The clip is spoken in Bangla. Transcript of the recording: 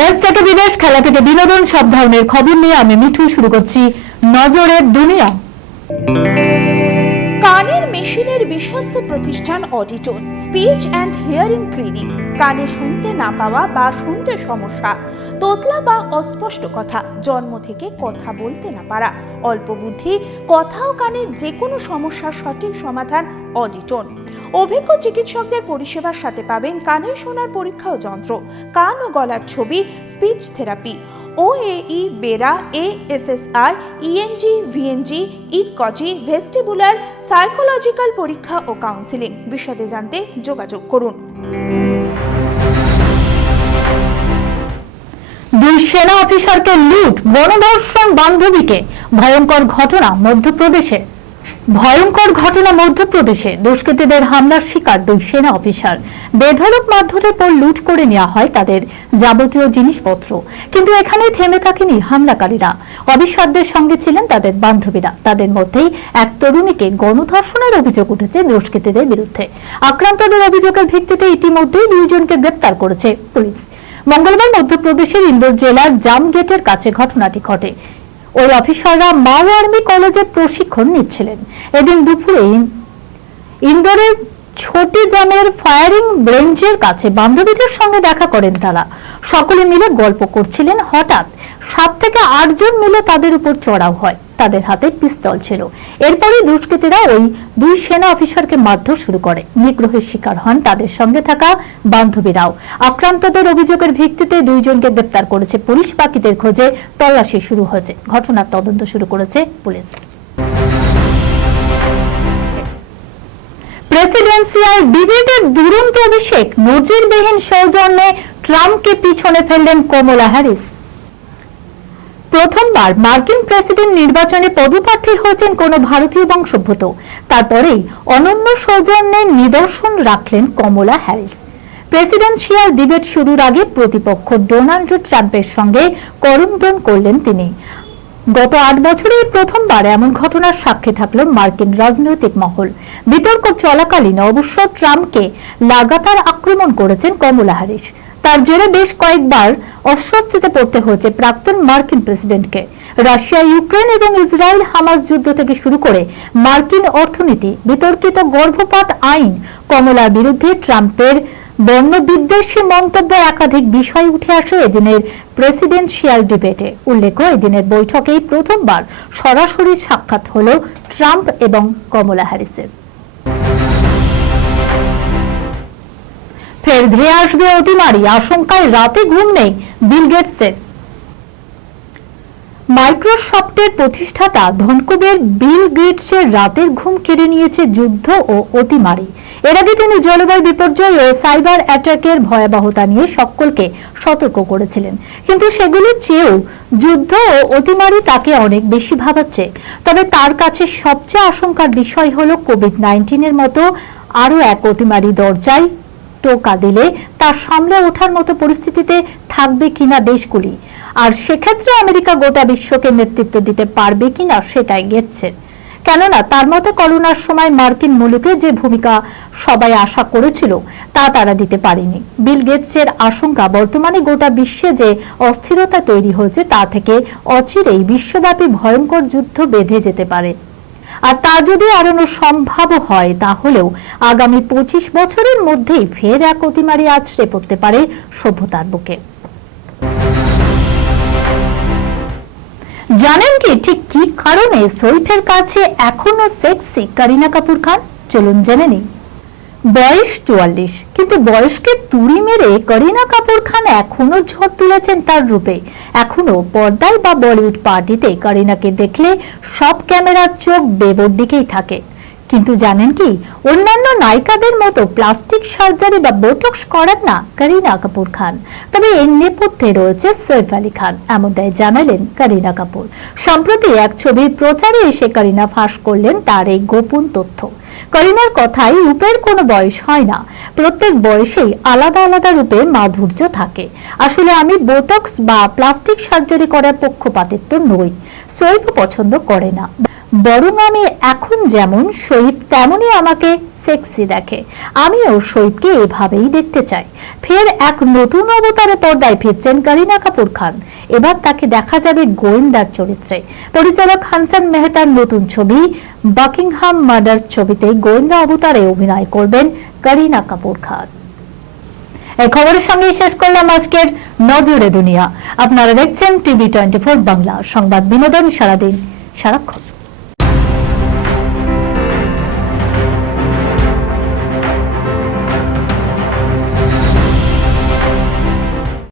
দেশ থেকে বিদেশ, খেলা থেকে বিনোদন, সব ধরনের খবর নিয়ে আমি মিঠু শুরু করছি নজরের দুনিয়া। কানের মেশিনের বিশ্বস্ত প্রতিষ্ঠান অডিটন স্পিচ অ্যান্ড হিয়ারিং ক্লিনিক। কানে শুনতে না পাওয়া বা শুনতে সমস্যা, তোতলা বা অস্পষ্ট কথা, জন্ম থেকে কথা বলতে না পারা, অল্প বুদ্ধি, কথা ও কানের যে কোনো সমস্যার সঠিক সমাধান অডিটন। অভিজ্ঞ চিকিৎসকদের পরিষেবার সাথে পাবেন কানে শোনার পরীক্ষা ও যন্ত্র, কান ও গলার ছবি, speech therapy, OAE, BERA, ASSR, ENG, VNG, ইটকজি, ভেস্টিবুলার, সাইকোলজিক্যাল পরীক্ষা ও কাউন্সিলিং। বিশদে জানতে যোগাযোগ করুন। দুই সেনা অফিসারকে লুট, গণধর্ষণ বান্ধবীকে, ভয়ঙ্কর ঘটনা মধ্যপ্রদেশে। দুষ্কৃতীদের হামলার শিকার দুই সেনা অফিসার। বেধড়ক মারধরের পর লুট করে নেওয়া হয় তাদের যাবতীয় জিনিসপত্র। কিন্তু এখানেই থেমে থাকেনি হামলাকারীরা। অফিসারদের সঙ্গে ছিলেন তাদের বান্ধবীরা। তাদের মধ্যেই এক তরুণীকে গণধর্ষণের অভিযোগ উঠেছে দুষ্কৃতীদের বিরুদ্ধে। আক্রান্তদের অভিযোগের ভিত্তিতে ইতিমধ্যেই দুইজনকে গ্রেপ্তার করেছে পুলিশ। মঙ্গলবার মধ্যপ্রদেশের ইন্দোর জেলার জাম গেটের কাছে ঘটনাটি ঘটে। ওই অফিসাররা মাও আর্মি কলেজে প্রশিক্ষণ নিচ্ছিলেন। এদিন দুপুরে ইন্দোরের ছোটি জামের ফায়ারিং রেঞ্জের কাছে বান্ধবীদের সঙ্গে দেখা করেন তারা। সকলে মিলে গল্প করছিলেন। হঠাৎ 7 থেকে 8 জন মিলে তাদের উপর চড়াও হয়। তাদের হাতে পিস্তল ছিল। এরপরই দুষ্কৃতীরা ওই দুই সেনা অফিসারকে মারধর শুরু করে। নিগ্রহের শিকার হন তাদের সঙ্গে থাকা বান্ধবীরাও। আক্রান্তদের অভিযোগের ভিত্তিতে দুইজনকে গ্রেপ্তার করেছে পুলিশ। বাকিদের খোঁজে তল্লাশি শুরু হয়েছে। ঘটনার তদন্ত শুরু করেছে পুলিশ। প্রেসিডেন্সিয়াল ডিবেটের দুরন্ত অভিষেক, নজিরবিহীন সৌজন্যে ট্রাম্পকে পিছনে ফেললেন কমলা হ্যারিস। প্রথমবার মার্কিন প্রেসিডেন্ট নির্বাচনে পদপ্রার্থী হয়েছেন কোন ভারতীয় বংশোদ্ভূত। তারপরেই অনন্য সৌজন্যের নিদর্শন রাখলেন কমলা হ্যারিস। প্রেসিডেন্সিয়াল ডিবেট শুরুর আগে প্রতিপক্ষ ডোনাল্ড ট্রাম্পের সঙ্গে করমর্দন করলেন তিনি। গত 8 বছরে প্রথমবার এমন ঘটনার সাক্ষী থাকল মার্কিন রাজনৈতিক মহল। বিতর্ক চলাকালীন অবশ্য ট্রাম্পকে লাগাতার আক্রমণ করেছেন কমলা হ্যারিস। তার জেরে বেশ কয়েকবার অস্বস্তিতে পড়তে হয়েছে প্রাক্তন মার্কিন প্রেসিডেন্টকে। রাশিয়া, ইউক্রেন এবং ইসরায়েল হামাস যুদ্ধ থেকে শুরু করে মার্কিন অর্থনীতি, বিতর্কিত গর্ভপাত আইন, কমলার বিরুদ্ধে ট্রাম্পের বর্ণবিদ্বেষী মন্তব্যের একাধিক বিষয় উঠে আসে এদিনের প্রেসিডেন্সিয়াল ডিবেটে। উল্লেখ্য, এদিনের বৈঠকেই প্রথমবার সরাসরি সাক্ষাৎ হল ট্রাম্প এবং কমলা হ্যারিসের। ফের ধেয়ে আসবে অতিমারি, আশঙ্কায় রাতে ঘুম নেই বিল গেটসের। মাইক্রোসফটের প্রতিষ্ঠাতা ধনকুবের বিল গেটসের রাতের ঘুম কেড়ে নিয়েছে যুদ্ধ ও অতিমারি। এর আগে তিনি জলবায়ু বিপর্যয় ও সাইবার অ্যাটাকের ভয়াবহতা নিয়ে সকলকে সতর্ক করেছিলেন। কিন্তু সেগুলোর চেয়েও যুদ্ধ ও অতিমারি তাকে অনেক বেশি ভাবাচ্ছে। তবে তার কাছে সবচেয়ে আশঙ্কার বিষয় হলো কোভিড-19 মতো আরো এক অতিমারি দরজায় টোকা দিলে তার সামলে ওঠার মতো পরিস্থিতিতে থাকবে কিনা দেশগুলি, আর সেক্ষেত্রে আমেরিকা গোটা বিশ্বকে নেতৃত্ব দিতে পারবে কিনা সেটাই গেটসের। কেননা তার মতে করোনার সময় মার্কিন মুলুকে যে ভূমিকা সবাই আশা করেছিল তা তারা দিতে পারেনি। বিল গেটসের আশঙ্কা, বর্তমানে গোটা বিশ্বে যে অস্থিরতা তৈরি হয়েছে তা থেকে অচিরেই বিশ্বব্যাপী ভয়ঙ্কর যুদ্ধ বেঁধে যেতে পারে। আর তা যদি এড়ানো সম্ভব হয় তাহলেও আগামী 25 বছরের মধ্যেই ফের এক অতিমারি আছড়ে পড়তে পারে সভ্যতার বুকে। জানেন কি ঠিক কি কারণে সৈফের কাছে এখনো সেক্সি করিনা কাপুর খান? চলুন জেনে নিই। বয়স 44, কিন্তু বয়সকে তুড়ি মেরে করিনা কাপুর খান এখনো ঝড় তুলেছেন তার রূপে। এখনো পর্দায় বা বলিউড পার্টিতে করিনাকে দেখলে সব ক্যামেরার চোখ বেবর দিকেই থাকে। কিন্তু জানেন কি, অন্যান্য নায়িকাদের মতো প্লাস্টিক সার্জারি বা বোটক্স করেন না করিনা কাপুর খান। তবে এর নেপথ্যে রয়েছে সৈফ আলী খান, এমনটাই জানালেন করিনা কাপুর। সম্প্রতি এক ছবির প্রচারে এসে করিনা ফাঁস করলেন তার এই গোপন তথ্য। করিনার কথায় রূপের কোনো বয়স হয় না, প্রত্যেক বয়সেই আলাদা আলাদা রূপে মাধুর্য থাকে। আসলে আমি বোটক্স বা প্লাস্টিক সার্জারি করার পক্ষপাতিত্ব নই, সৈফ পছন্দ করে না। বরং আমি এখন যেমন সৈফ তেমনই আমাকে সেক্সি দেখে। আমিও শোয়েবকে এভাবেই দেখতে চাই। ফের এক নতুন অবতারে পর্দায় ফিরছেন করিনা কাপুর খান। এবার তাকে দেখা যাবে গোয়েন্দার চরিত্রে। পরিচালক হাসান মেহতার নতুন ছবি বাকিংহাম মার্ডার ছবিতে গোয়েন্দা অবতারে অভিনয় করবেন করিনা কাপুর খান। এই খবরের সঙ্গে শেষ করলাম আজকের নজরে দুনিয়া। আপনারা দেখছেন টিভি 24 বাংলা, সংবাদ বিনোদন সারাদিন সারাক্ষণ।